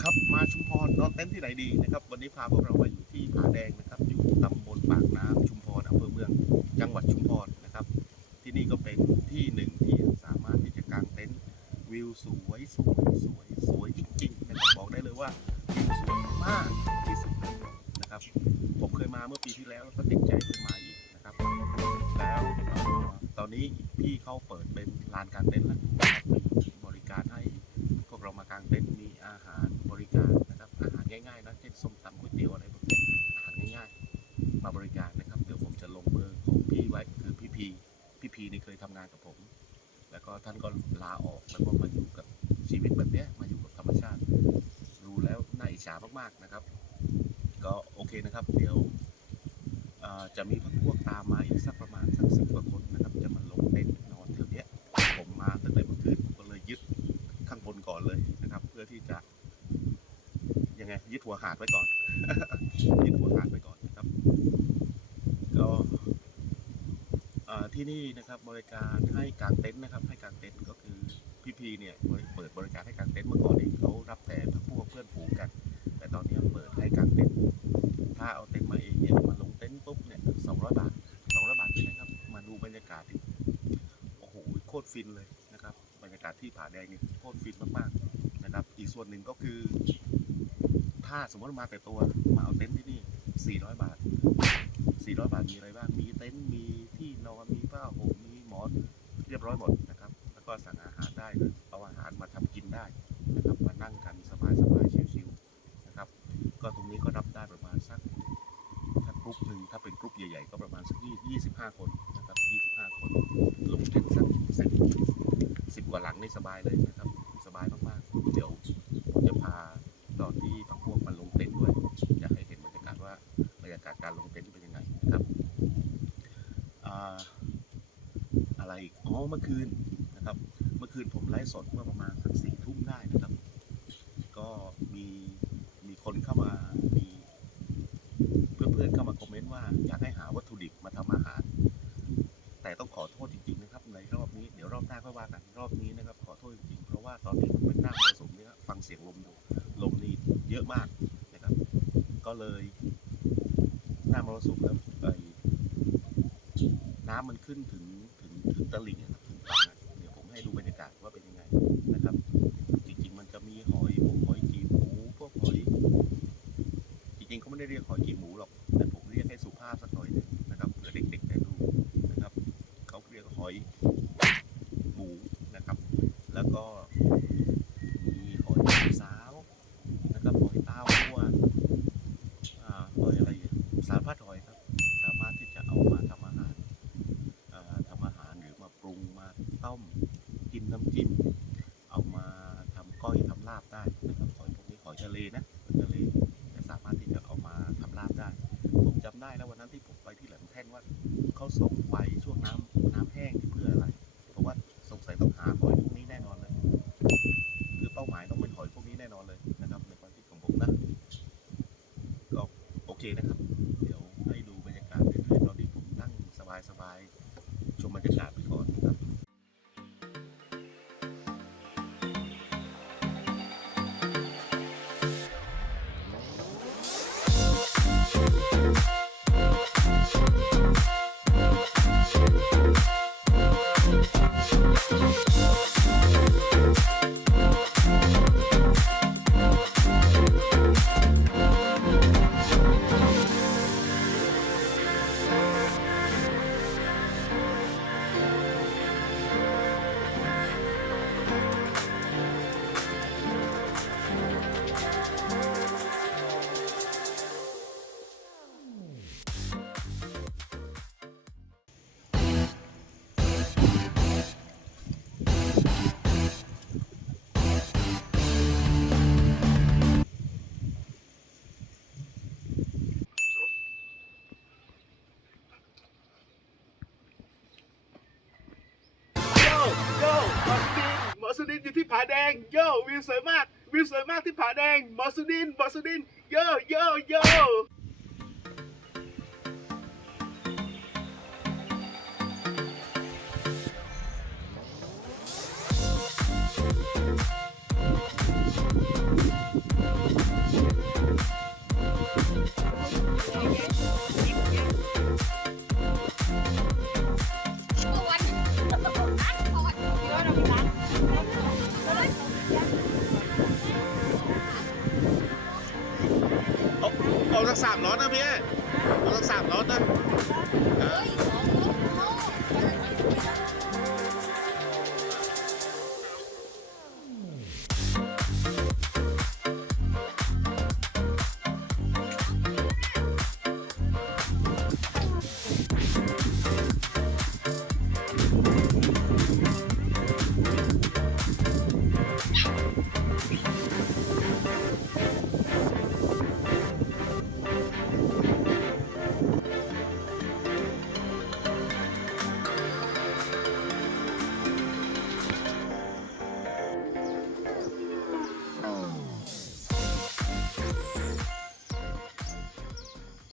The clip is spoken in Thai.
ครับมาชุมพรนอนเต็นท์ที่ไหนดีนะครับวันนี้พาพวกเรามาอยู่ที่ผาแดงนะครับ อยู่ตำบลปากน้ำชุมพรอำเภอเมืองจังหวัดชุมพรนะครับ ที่นี่ก็เป็นที่หนึ่งที่สามารถที่จะกางเต็นท์วิวสวยสวยสวยสวยจริงๆนะครับบอกได้เลยว่าวิวสวยมากที่สุดนะครับผมเคยมาเมื่อปีที่แล้วแล้วก็ติดใจขึ้นมาอีกนะครับ แล้วตอนนี้พี่เขาเปิดเป็นลานกางเต็นท์แล้ว พี่พีนี่เคยทำงานกับผม แล้วก็ท่านก็ลาออกแล้วก็มาอยู่กับชีวิตแบบนี้มาอยู่กับธรรมชาติ รู้แล้วน่าอิจฉามากๆนะครับ ก็โอเคนะครับ เดี๋ยวจะมีพักพวกตามมาอีกสักประมาณสักสิบกว่าคนนะครับ จะมาลงเต็นท์นอนแถวนี้ผมมาตั้งแต่เมื่อคืนผมก็เลยยึดข้างบนก่อนเลยนะครับ เพื่อที่จะยังไงยึดหัวหาดไว้ก่อนยึดหัวหาดไว้ก่อนนะครับก็ ที่นี่นะครับบริการให้กางเต็นท์นะครับ ให้กางเต็นท์ก็คือพี่พีเนี่ยเปิดบริการให้กางเต็นท์เมื่อก่อนนี้เขารับแต่พักพวกเพื่อนฝูงกัน แต่ตอนนี้เปิดให้กางเต็นท์ถ้าเอาเต็นท์มาเองเนี่ยมาลงเต็นท์ปุ๊บเนี่ยสองร้อยบาทสองร้อยบาทนี่นะครับมาดูบรรยากาศดิโอ้โหโคตรฟินเลยนะครับบรรยากาศที่ผาแดงนี่โคตรฟินมากๆนะครับ อีกส่วนหนึ่งก็คือ ถ้าสมมติมาแต่ตัวมาเอาเต็นท์ที่นี่400บาท400บาทมีอะไรบ้าง มีเต็นท์มีที่นอนมีผ้าห่มมีหมอนเรี ยบร้อยหมดนะครับ แล้วก็สั่งอาหารได้เลยเอาอาหารมาทำกินได้นะครับ มานั่งกันสบายๆชิวๆนะครับ ก็ตรงนี้ก็รับได้ประมาณสักถ้ากรุ๊ปหนึ่งถ้าเป็นกรุ๊ปใหญ่ๆ ก็ประมาณสักยี่ยี่สิบห้าคนนะครับยี่สิบห้าคนลงเต็นท์สักสิบสิบกว่าหลังนี่สบายเลยนะครับ สบายมากๆ เดี๋ยวผมจะพาตอนที่พักพวกมันลงเต็นท์ด้วยอยากให้เห็นบรรยากาศว่าบรรยากาศการลงเต็นท์เป็นยังไงนะครับอ่า อะไรอีกอ๋อเมื่อคืนนะครับ เมื่อคืนผมไลฟ์สดเมื่อประมาณสักสี่ทุ่มได้นะครับ ก็มีมีคนเข้ามามีเพื่อนๆเข้ามาคอมเมนต์ว่าอยากให้หาวัตถุดิบมาทำอาหาร แต่ต้องขอโทษจริงๆนะครับ ในรอบนี้เดี๋ยวรอบหน้าค่อยว่ากันรอบนี้นะครับ ขอโทษจริงๆเพราะว่าตอนนี้มันเป็นหน้ามรสุมเนี่ยฟังเสียงลมดูลมนี่เยอะมากนะครับ ก็เลยหน้ามรสุมแล้วไอ้น้ำมันขึ้นถึง ถึงถึงตลิ่งอะครับเดี๋ยวผมให้ดูบรรยากาศว่าเป็นยังไงนะครับ จริงๆมันจะมีหอยหอยกีบหมูพวกหอยจริงๆเขาไม่ได้เรียกหอยกีบหมูหรอกแต่ผมเรียกให้สุภาพสักหน่อยนึงนะครับเผื่อเด็กๆได้ดูนะครับเขาเรียกหอยหมูนะครับ แล้วก็มีหอยสาวนะครับหอยตาวัวอ่าหอยอะไรอีกสารพัดหอยครับ สามารถที่จะเอามาทำอาหารอ่าทำอาหารหรือมาปรุงมาต้มกินน้ำจิ้ม เอามาทำก้อยทำลาบได้นะครับหอยพวกนี้หอยทะเลนะหอยทะเลแต่สามารถที่จะเอามาทำลาบได้ ผมจำได้แล้ววันนั้นที่ผมไปที่แหลมแท่นว่าเขาส่งไฟช่วงน้ำน้ำแห้งเพื่ออะไรเพราะว่าสงสัยต้องหาหอยพวกนี้แน่นอนเลย คือเป้าหมายต้องเป็นหอยพวกนี้แน่นอนเลยนะครับในความคิดของผมนะก็โอเคนะครับ เดี๋ยวให้ดูบรรยากาศเรื่อยๆตอนที่ผมนั่งสบายๆชมบรรยากาศ สุดินหมอสุดินอยู่ที่ผาแดงโยวิวสวยมากวิวสวยมากที่ผาแดงหมอสุดินหมอสุดินโยโยโย สักสามร้อนนะพี่เอาสักสามร้อนนะ